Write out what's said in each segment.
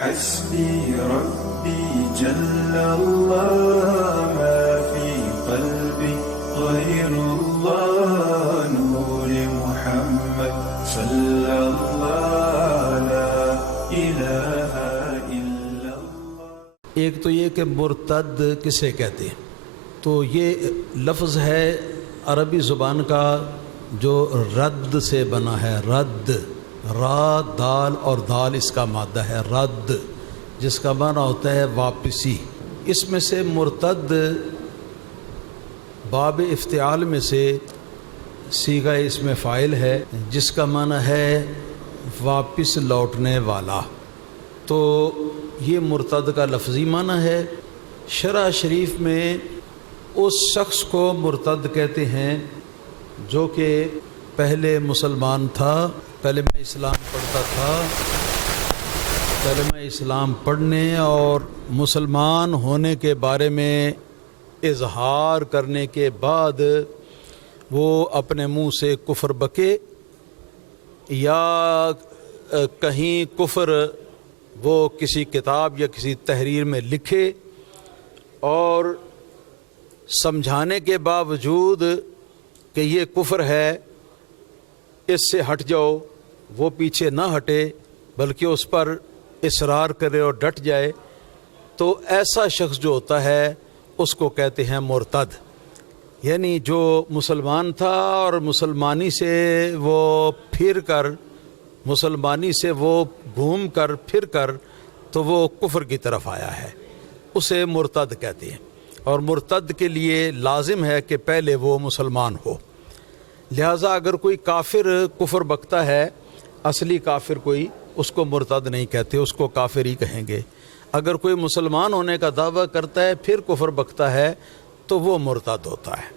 حسبي ربي جل الله ما في قلبي غير الله نور محمد صلى الله لا إله إلا الله۔ ایک تو یہ کہ مرتد کسے کہتے ہیں، تو یہ لفظ ہے عربی زبان کا جو رد سے بنا ہے، رد، را دال اور دال اس کا مادہ ہے، رد، جس کا معنی ہوتا ہے واپسی۔ اس میں سے مرتد باب افتعال میں سے صیغہ اسم فاعل ہے جس کا معنی ہے واپس لوٹنے والا، تو یہ مرتد کا لفظی معنی ہے۔ شرع شریف میں اس شخص کو مرتد کہتے ہیں جو کہ پہلے مسلمان تھا، پہلے میں اسلام پڑھتا تھا، پہلے میں اسلام پڑھنے اور مسلمان ہونے کے بارے میں اظہار کرنے کے بعد وہ اپنے منہ سے کفر بکے یا کہیں کفر وہ کسی کتاب یا کسی تحریر میں لکھے اور سمجھانے کے باوجود کہ یہ کفر ہے، اس سے ہٹ جاؤ، وہ پیچھے نہ ہٹے بلکہ اس پر اصرار کرے اور ڈٹ جائے، تو ایسا شخص جو ہوتا ہے اس کو کہتے ہیں مرتد۔ یعنی جو مسلمان تھا اور مسلمانی سے وہ پھر کر، مسلمانی سے وہ گھوم کر پھر کر تو وہ کفر کی طرف آیا ہے، اسے مرتد کہتے ہیں۔ اور مرتد کے لیے لازم ہے کہ پہلے وہ مسلمان ہو۔ لہٰذا اگر کوئی کافر کفر بکتا ہے، اصلی کافر کوئی، اس کو مرتد نہیں کہتے، اس کو کافر ہی کہیں گے۔ اگر کوئی مسلمان ہونے کا دعویٰ کرتا ہے پھر کفر بکتا ہے تو وہ مرتد ہوتا ہے۔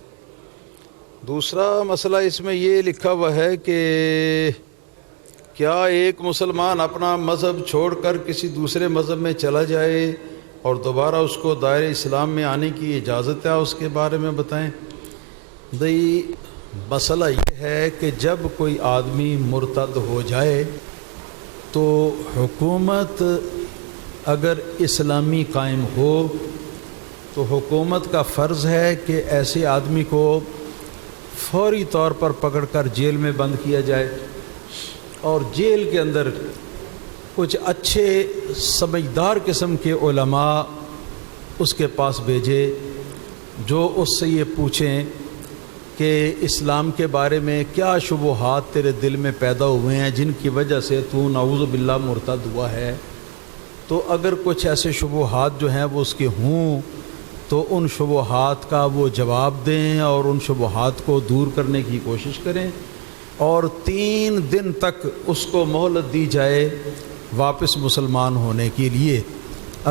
دوسرا مسئلہ اس میں یہ لکھا ہوا ہے کہ کیا ایک مسلمان اپنا مذہب چھوڑ کر کسی دوسرے مذہب میں چلا جائے اور دوبارہ اس کو دائرہ اسلام میں آنے کی اجازت ہے؟ اس کے بارے میں بتائیں۔ مسئلہ یہ ہے کہ جب کوئی آدمی مرتد ہو جائے تو حکومت اگر اسلامی قائم ہو تو حکومت کا فرض ہے کہ ایسے آدمی کو فوری طور پر پکڑ کر جیل میں بند کیا جائے اور جیل کے اندر کچھ اچھے سمجھدار قسم کے علماء اس کے پاس بھیجے جو اس سے یہ پوچھیں کہ اسلام کے بارے میں کیا شبہات تیرے دل میں پیدا ہوئے ہیں جن کی وجہ سے تو نعوذ باللہ مرتد ہوا ہے۔ تو اگر کچھ ایسے شبہات جو ہیں وہ اس کے ہوں تو ان شبہات کا وہ جواب دیں اور ان شبہات کو دور کرنے کی کوشش کریں، اور 3 دن تک اس کو مہلت دی جائے واپس مسلمان ہونے کے لیے۔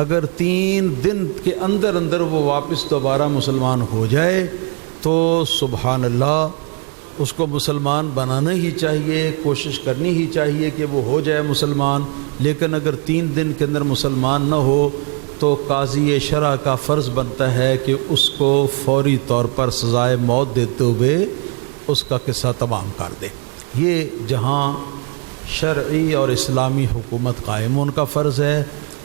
اگر 3 دن کے اندر اندر وہ واپس دوبارہ مسلمان ہو جائے تو سبحان اللہ اس کو مسلمان بنانا ہی چاہیے، کوشش کرنی ہی چاہیے کہ وہ ہو جائے مسلمان۔ لیکن اگر 3 دن کے اندر مسلمان نہ ہو تو قاضی شرع کا فرض بنتا ہے کہ اس کو فوری طور پر سزائے موت دیتے ہوئے اس کا قصہ تمام کر دے۔ یہ جہاں شرعی اور اسلامی حکومت قائم ان کا فرض ہے،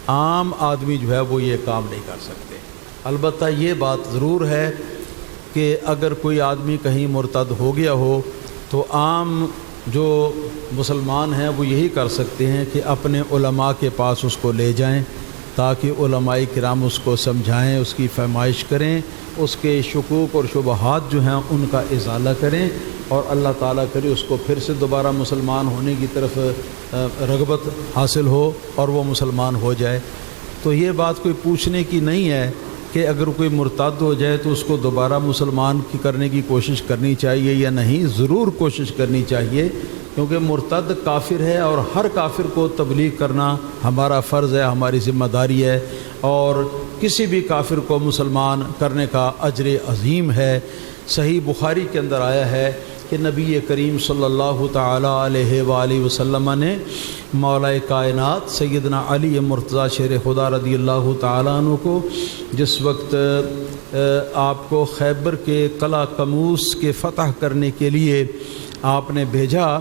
عام آدمی جو ہے وہ یہ کام نہیں کر سکتے۔ البتہ یہ بات ضرور ہے کہ اگر کوئی آدمی کہیں مرتد ہو گیا ہو تو عام جو مسلمان ہیں وہ یہی کر سکتے ہیں کہ اپنے علماء کے پاس اس کو لے جائیں تاکہ علماء کرام اس کو سمجھائیں، اس کی فہمائش کریں، اس کے شکوک اور شبہات جو ہیں ان کا ازالہ کریں، اور اللہ تعالیٰ کرے اس کو پھر سے دوبارہ مسلمان ہونے کی طرف رغبت حاصل ہو اور وہ مسلمان ہو جائے۔ تو یہ بات کوئی پوچھنے کی نہیں ہے کہ اگر کوئی مرتد ہو جائے تو اس کو دوبارہ مسلمان کرنے کی کوشش کرنی چاہیے یا نہیں۔ ضرور کوشش کرنی چاہیے، کیونکہ مرتد کافر ہے اور ہر کافر کو تبلیغ کرنا ہمارا فرض ہے، ہماری ذمہ داری ہے، اور کسی بھی کافر کو مسلمان کرنے کا اجر عظیم ہے۔ صحیح بخاری کے اندر آیا ہے کہ نبی کریم صلی اللہ تعالیٰ علیہ وآلہ وسلم نے مولا کائنات سیدنا علی مرتضیٰ شیر خدا رضی اللہ تعالیٰ عنہ کو جس وقت آپ کو خیبر کے قلعہ قموس کے فتح کرنے کے لیے آپ نے بھیجا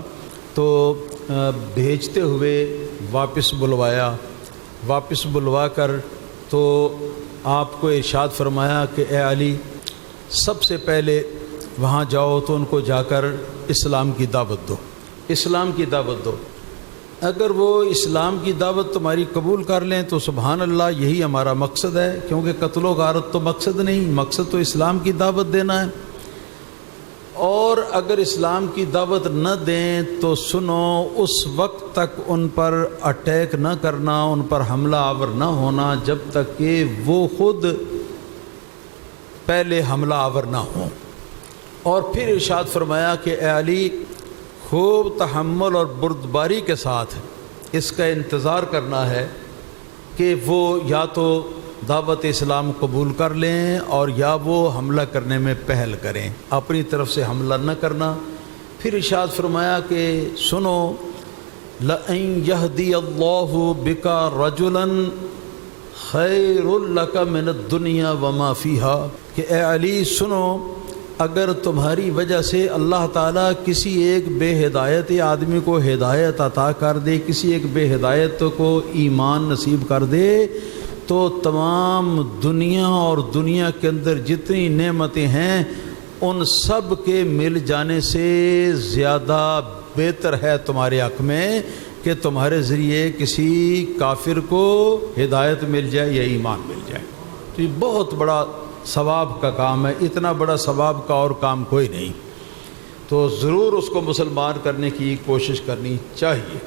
تو بھیجتے ہوئے واپس بلوایا واپس بلوا کر تو آپ کو ارشاد فرمایا کہ اے علی سب سے پہلے وہاں جاؤ تو ان کو جا کر اسلام کی دعوت دو، اسلام کی دعوت دو۔ اگر وہ اسلام کی دعوت تمہاری قبول کر لیں تو سبحان اللہ، یہی ہمارا مقصد ہے، کیونکہ قتل و غارت تو مقصد نہیں، مقصد تو اسلام کی دعوت دینا ہے۔ اور اگر اسلام کی دعوت نہ دیں تو سنو، اس وقت تک ان پر اٹیک نہ کرنا، ان پر حملہ آور نہ ہونا جب تک کہ وہ خود پہلے حملہ آور نہ ہوں۔ اور پھر ارشاد فرمایا کہ اے علی خوب تحمل اور بردباری کے ساتھ اس کا انتظار کرنا ہے کہ وہ یا تو دعوت اسلام قبول کر لیں اور یا وہ حملہ کرنے میں پہل کریں، اپنی طرف سے حملہ نہ کرنا۔ پھر ارشاد فرمایا کہ سنو، لَأَن يَهْدِيَ اللَّهُ بِكَ رَجُلًا خَيْرٌ لَكَ مِنَ الدُّنْيَا وَمَا فِيهَا، کہ اے علی سنو، اگر تمہاری وجہ سے اللہ تعالیٰ کسی ایک بے ہدایت آدمی کو ہدایت عطا کر دے، کسی ایک بے ہدایت کو ایمان نصیب کر دے، تو تمام دنیا اور دنیا کے اندر جتنی نعمتیں ہیں ان سب کے مل جانے سے زیادہ بہتر ہے تمہارے حق میں کہ تمہارے ذریعے کسی کافر کو ہدایت مل جائے یا ایمان مل جائے۔ تو یہ بہت بڑا ثواب کا کام ہے، اتنا بڑا ثواب کا اور کام کوئی نہیں، تو ضرور اس کو مسلمان کرنے کی کوشش کرنی چاہیے۔